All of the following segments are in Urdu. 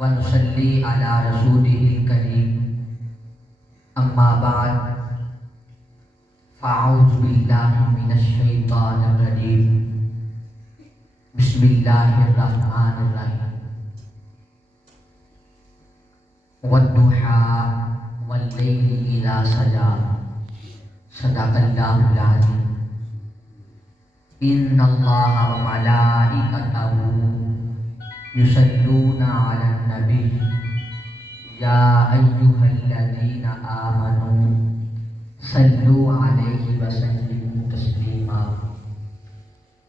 ونصلي على رسوله الكريم أما بعد فأعوذ بالله من الشيطان الرجيم بسم الله الرحمن الرحيم والضحى والليل إذا سجى صدق الله العظيم إن الله وملائكته يصلون على النبي يا أيها الذين آمنوا صلوا عليه وسلموا تسلیما۔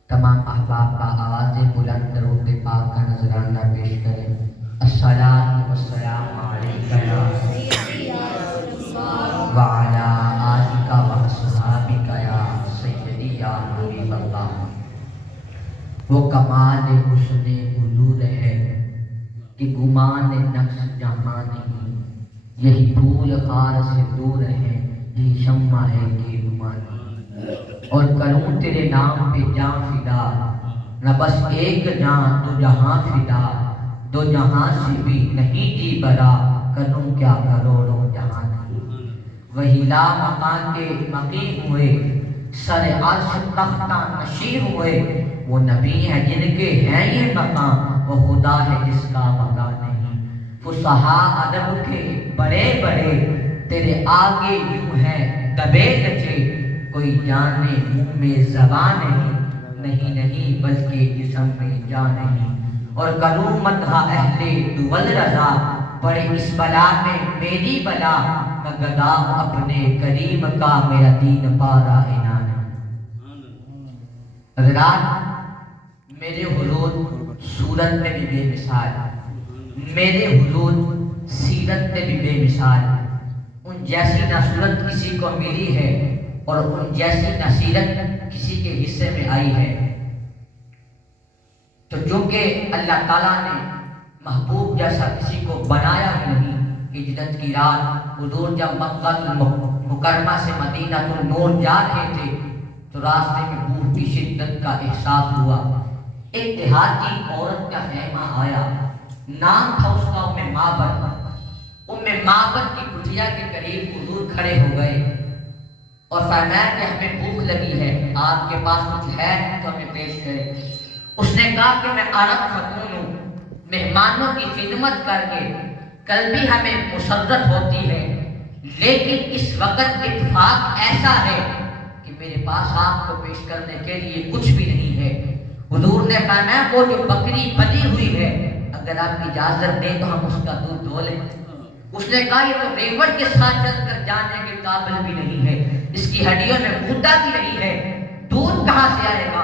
تمام احباب کا آواز بلند درود پاک کا نذرانہ پیش کریں۔ الصلاۃ والسلام علیک یا وعلی آلک واصحابک یا سیدی یا حبیب اللہ۔ وہ کمال حسن حضور ہے کہ گمان نقص جہاں نہیں، یہی پھول خار سے دور ہے، یہی شمع ہے کہ گمان نہیں۔ اور کروں تیرے نام پہ جان فدا، نہ بس ایک جان دو جہاں فدا، دو جہاں سے بھی نہیں جی برا، کروں کیا کروڑوں جہاں نہیں۔ وہی لا مکان کے مقیم ہوئے، سر عرش تختہ نشین ہوئے، وہ نبی ہیں جن کے ہیں یہ مقام، وہ خدا ہے جس کا مقام نہیں۔ فصحا ادب کے بڑے بڑے تیرے آگے یوں ہیں دبے رچے، کوئی جانے منہ میں زبان نہیں بلکہ جسم میں جان نہیں۔ اور کروں مدح اہل دول رضا، پڑے اس بلا میں میری بلا، میں گدا اپنے کریم کا، میرا دین پارا عنان ہے۔ حضرات، میرے حضور صورت میں بھی بے مثال، میرے حضور سیرت میں بھی بے مثال۔ ان جیسی نہ صورت کسی کو ملی ہے اور ان جیسی نہ سیرت کسی کے حصے میں آئی ہے۔ تو چونکہ اللہ تعالیٰ نے محبوب جیسا کسی کو بنایا ہی نہیں، ہجرت کی رات حضور جب مکہ مکرمہ سے مدینہ النور جا رہے تھے تو راستے میں بھوک کی شدت کا احساس ہوا۔ ایک دیہاتی عورت کا خیمہ آیا، نام تھا اس کا ام معبد۔ ام معبد کی کٹھیا کے قریب حضور کھڑے ہو گئے اور فرمایا کہ ہمیں بھوک لگی ہے، آپ کے پاس کچھ ہے تو ہمیں پیش کریں۔ اس نے کہا کہ میں عرب خاتون ہوں، مہمانوں کی خدمت کر کے کل بھی ہمیں مسرت ہوتی ہے، لیکن اس وقت اتفاق ایسا ہے کہ میرے پاس آپ کو پیش کرنے کے لیے کچھ بھی نہیں ہے۔ حضور نے فرمایا وہ جو بکری بندھی ہوئی ہے، اگر آپ اجازت دیں تو ہم اس کا دودھ دھو لیں۔ اس نے کہا یہ تو ریوڑ کے ساتھ چل کر جانے کے قابل بھی نہیں ہے، اس کی ہڈیوں میں غدہ بھی نہیں ہے، دودھ کہاں سے آئے گا؟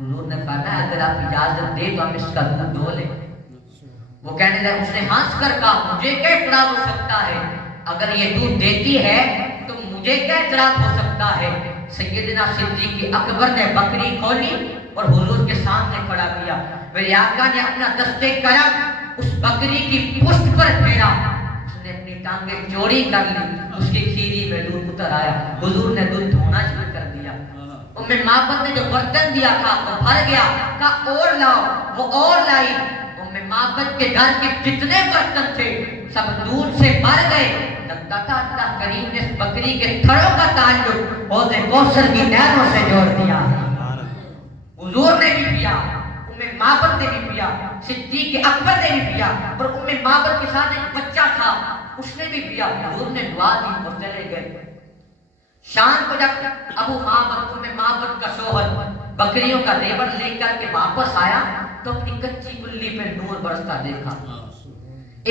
حضور نے فرمایا اگر آپ اجازت دیں تو ہم اس کا دودھ دھو لیں۔ وہ کہنے لگا، اس نے ہنس کر کہا مجھے کیا اعتراض ہو سکتا ہے، اگر یہ دودھ دیتی ہے تو مجھے کیا اعتراض ہو سکتا ہے۔ سیدنا صدیق اکبر نے بکری کھولی اور حضور کے سامنے کھڑا کیا۔ میرے آقا نے اپنا دستے کرم اس بکری کی پشت پر پھیرا، اس نے اپنی ٹانگیں چوڑی کر لی، اس کی کھیری میں دودھ اتر آیا۔ حضور نے دودھ دھونا شروع کر دیا۔ ام معبد نے جو برتن دیا تھا وہ بھر گیا، کہا اور لاؤ، وہ اور لائی۔ ام معبد کے گھر کے جتنے برتن تھے سب دودھ سے بھر گئے۔ لگتا تھا اللہ کریم نے اس بکری کے تھڑوں کا تعلق حوض کوثر کی نہروں سے جوڑ دیا۔ حضور نے بھی پیا، ام معبد نے بھی پیا، صدیق اکبر نے بھی پیا، اور ام معبد کے ساتھ ایک بچہ تھا اس نے بھی پیا۔ حضور نے دعا دی اور چلے گئے۔ شام کو جب ابو معبد ام معبد کا شوہر بکریوں کا ریوڑ لے کر کے واپس آیا تو اپنی کچی کلی پہ نور برستا دیکھا۔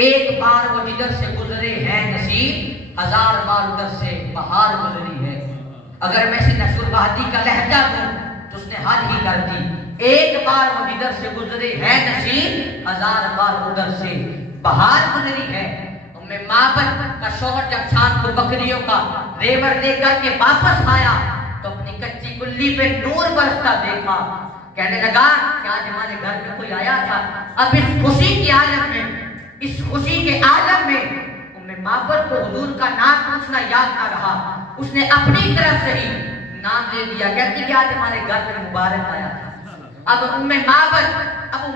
ایک بار وہ جدھر سے گزرے ہیں نصیب، ہزار بار ادھر سے بہار گزری ہے۔ اگر میں اسے نشر بہادی کا لہجہ دوں تو اس نے حل ہی کر دی۔ ایک بار وہ جدھر سے گزرے ہیں نصیب، ہزار بار ادھر سے بہار گزری ہے۔ ام معبد کا شوہر جب شام کو بکریوں کا ریوڑ لے کر کے واپس آیا تو اپنی کچی کلی پہ نور برستا دیکھا۔ کہنے لگا کہ آج ہمارے گھر میں کوئی آیا تھا۔ اب اس خوشی کے عالم میں، اس خوشی کے عالم میں ام معبد کو حضور کا نام پوچھنا یاد نہ رہا، اس نے اپنی طرف سے ہی نام دے دیا، کہتی کہ آج ہمارے گھر میں مبارک آیا تھا۔ اب ابو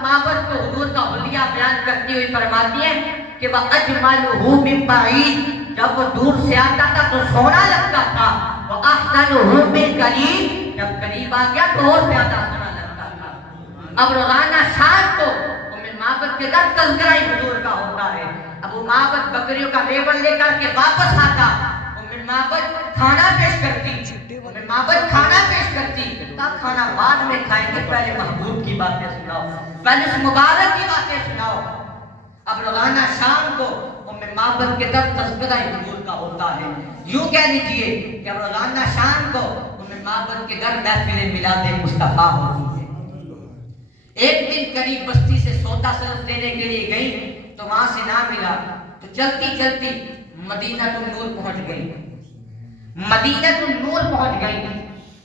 معبد کو حضور کا حلیہ بیان کرتی ہوئی فرماتی ہے کہ وَأَجْمَلُهُ مِن بَعِيدٍ، جب وہ دور سے آتا تھا تو سونا لگتا تھا، وَأَحْسَنُهُ مِن قَرِيبٍ، جب قریب آ گیا تو اور زیادہ سونا لگتا تھا۔ اب روزانہ شام کو معبد کے در تذکرہ حضور کا ہوتا ہے۔ ابو معبد بکریوں کا ریبل لے کر کے واپس آتا، معبد کھانا پیش کرتی، کھانا بعد میں کھائیں گے، پہلے محبوب کی باتیں سناؤ، پہلے اس مبارک کی باتیں سناؤ۔ اب روزانہ شام کو معبد کے در تذکرہ حضور کا ہوتا ہے۔ یوں کہہ لیجئے کہ اب روزانہ شام کو معبد کے در محفل میلاد مصطفیٰ ہوتی ہے۔ ایک دن قریب بستی سے سودا سلف لینے کے لیے گئی تو وہاں سے نہ ملا، تو چلتی چلتی مدینہ النور پہنچ گئی۔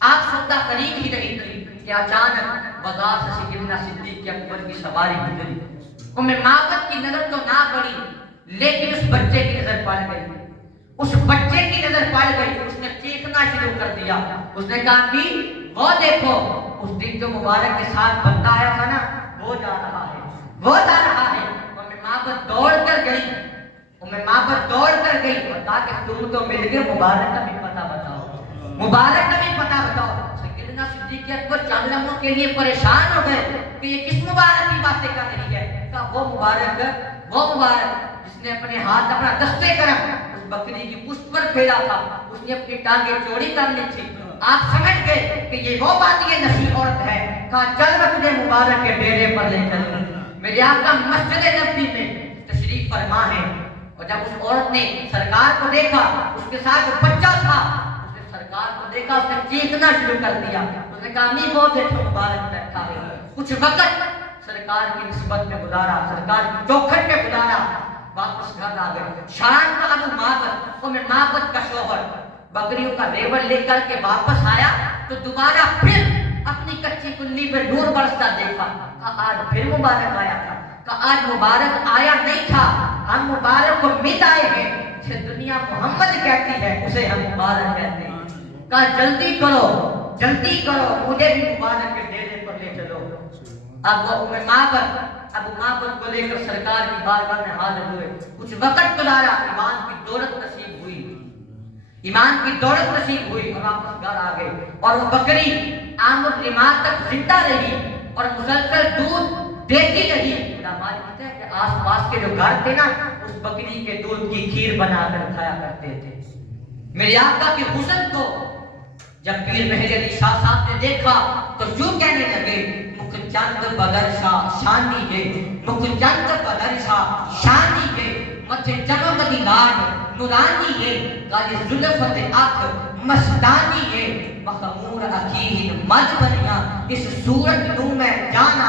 آپ سودا خرید ہی رہی تھی کہ اچانک بازار سے سیدنا صدیق اکبر کی سواری گزری۔ معبد کی نظر تو نہ پڑی، لیکن اس بچے کی نظر پڑ گئی۔ اس نے چیخنا شروع کر دیا، اس نے کہا کہ وہ دیکھو، اس دن جو مبارک کے ساتھ بندہ آیا تھا نا، وہ جا رہا ہے۔ معبد دوڑ کر گئی اور کہا کہ تم تو مل گئے، مبارک کا بھی پتہ بتاؤ۔ سیدنا صدیق اکبر چند لمحوں کے لیے پریشان ہو گئے کہ یہ کس مبارک کی باتیں کر رہی ہے۔ کہا وہ مبارک جس نے اپنے ہاتھ اپنا دستے کرم اس بکری کی پشت پر پھیرا تھا، اس نے اپنی ٹانگیں چوڑی کر لی تھی۔ آپ سمجھ گئے کہ یہ وہ بات یہ نصیب عورت ہے۔ کہا چل میں تجھے مبارک کے ڈیرے پر لے چلوں۔ میرے آقا مسجد نبوی میں تشریف فرما ہے، اور جب اس عورت نے سرکار کو دیکھا، اس کے ساتھ جو بچہ تھا، اس نے سرکار کو دیکھا، اس نے چیخنا شروع کر دیا۔ اس نے کہا امی وہ دیکھو مبارک بیٹھا ہے۔ کچھ وقت سرکار کی نسبت میں گزارا، سرکار کی چوکھٹ میں گزارا، واپس گھر آ گئے۔ شام کا ابو معبد کا شوہر بکریوں کا ریبل لے کر کے واپس آیا تو دوبارہ پھر اپنی کچی کنڈی پہ نور برستا دیکھا۔ کہا آج پھر مبارک آیا تھا۔ کہا آج مبارک آیا نہیں تھا، ہم مبارک کو مل آئے ہیں۔ جسے دنیا محمد کہتی ہے اسے ہم مبارک کہتے ہیں۔ کہا جلدی کرو، مجھے بھی مبارک کے ڈیرے پر لے چلو۔ اب ابو معبد کو لے کر سرکار کی بارگاہ میں حاضر ہوئے۔ کچھ وقت گزارا، ایمان کی دولت نصیب ہوئی اور واپس گھر آ گئے۔ اور وہ بکری آمد رماد تک زندہ رہی اور مسلسل دودھ دیتی رہی۔ علماء کہتے ہیں کہ آس پاس کے جو گھر تھے نا، اس بکری کے دودھ کی کھیر بنا کر کھایا کرتے تھے۔ میرے آقا کے حسن کو جب پیر مہر علی شاہ صاحب نے دیکھا تو یوں کہنے لگے مکھ چند بدر شاہ شانی ہے، متھے چمکتی لاڈ نورانی ہے، کالی زلفت آنکھ مستانی ہے، مخمور اکیل مد بنیا، اس صورت نو میں جانا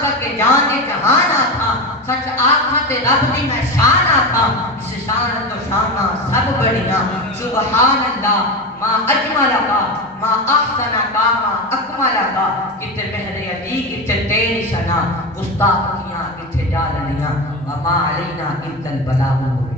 کر کے جانے جہانا تھا، سچ آنکھاں تے رب دی میں شانا تھا، اس شان تو شانہ سب بڑیاں، سبحان اللہ ما اجمل کا ما احسن کا ما اکمل کا، کتے مہر علی کتے تیری سنا، گستاخیاں کتے جالنیاں، وما علینا الا البلاغ المبین۔